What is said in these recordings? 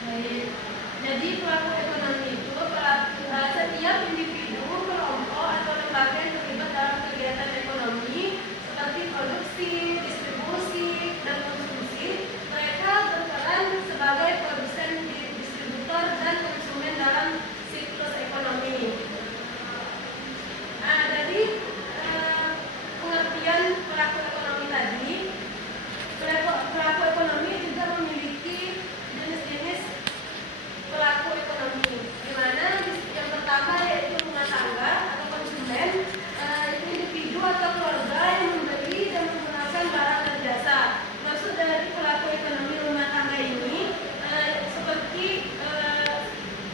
Baik. Jadi pelaku ekonomi itu setiap individu, kelompok atau lembaga yang terlibat dalam kegiatan ekonomi seperti produksi, distribusi, dan konsumsi, mereka berperan sebagai produsen, distributor, dan konsumen dalam siklus ekonomi. Nah, dari pengertian pelaku ekonomi tadi, pelaku ekonomi juga memiliki jenis-jenis pelaku ekonomi, di mana yang pertama yaitu rumah tangga atau konsumen, itu individu atau keluarga yang membeli dan menggunakan barang dan jasa. Maksud dari pelaku ekonomi rumah tangga ini seperti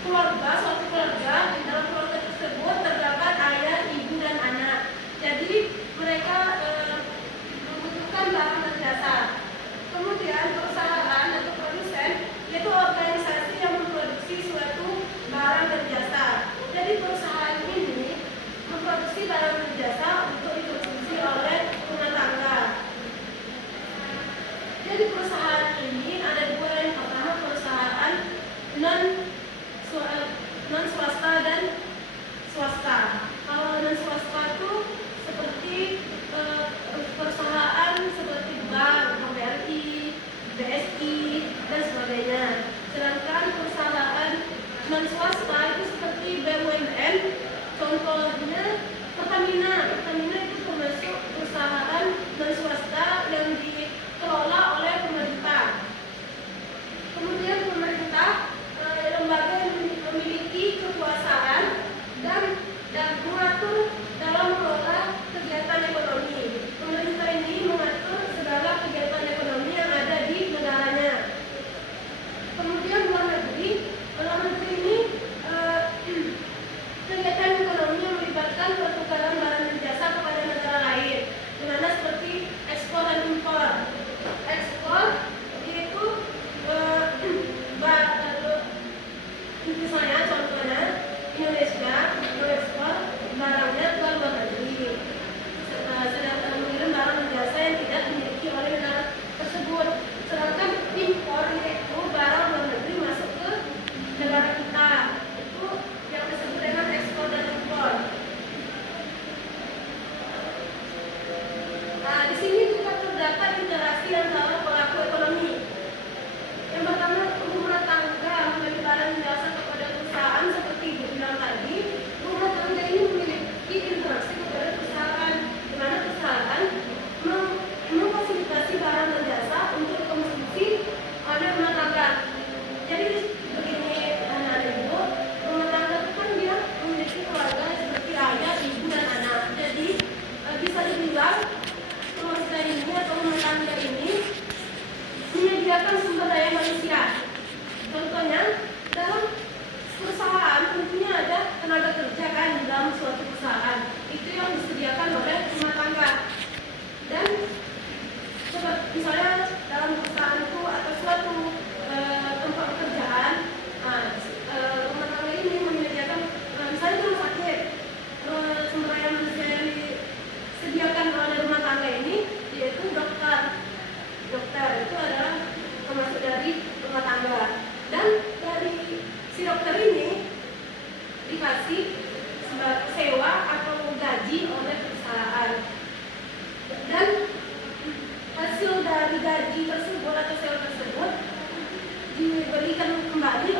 suatu keluarga, di dalam keluarga tersebut terdapat ayah, ibu, dan anak. Jadi mereka membutuhkan barang dan jasa. Kemudian perusahaan atau produsen yaitu organisasi yang memproduksi suatu barang dan jasa. Jadi perusahaan ini memproduksi barang dan jasa untuk dikonsumsi oleh rumah tangga. Jadi perusahaan ini ada dua, yang pertama perusahaan non swasta dan swasta. Kalau non swasta itu seperti perusahaan seperti bank, BRI, BSI, dan sebagainya. Sedangkan perusahaan non swasta itu seperti BUMN, contohnya Pertamina. Pertamina itu termasuk perusahaan non swasta yang dikelola oleh pemerintah. Kemudian pemerintah lembaga yang memiliki kekuasaan dan mengatur dalam mengelola kegiatan ekonomi. Pemerintah ini mengatur segala kegiatan ekonomi yang ada di negaranya. Kemudian luar negeri ini kegiatan ekonomi yang melibatkan pertukaran barang dan jasa kepada negara lain, di mana seperti ekspor dan impor. Ekspor yaitu misalnya contohnya Indonesia mengekspor barangnya ke luar negeri, sedangkan mengirim barang dan jasa yang tidak dimiliki oleh negara tersebut. Sedangkan impor yaitu barang luar negeri masuk ke negara kita, itu yang disebut dengan ekspor dan impor. Nah, di sini juga terdapat interaksi antara pelaku ekonomi. Yang pertama, rumah tangga membeli barang dan jasa kepada perusahaan seperti ibu bilang tadi. Rumah tangga ini memiliki interaksi kepada perusahaan, di mana perusahaan memfasilitasi barang dan jasa untuk dikonsumsi oleh rumah tangga. Jadi begini anak-anak ibu, rumah tangga itu kan dia memiliki keluarga seperti ayah, ibu, dan anak. Jadi bisa dibilang keluarga ini atau rumah tangga ini menyediakan sumber daya manusia. Contohnya dalam perusahaan tentunya ada tenaga kerja kan, di dalam suatu perusahaan itu yang disediakan oleh rumah tangga. Dan misalnya dalam perusahaan itu atau suatu tempat pekerjaan, rumah tangga ini menyediakan misalnya rumah sakit, sumber daya manusia yang disediakan oleh rumah tangga ini yaitu dokter. Dokter itu adalah termasuk dari rumah tangga, dan dari si dokter ini dikasih sewa atau gaji oleh perusahaan, dan hasil dari gaji tersebut atau sewa tersebut diberikan kembali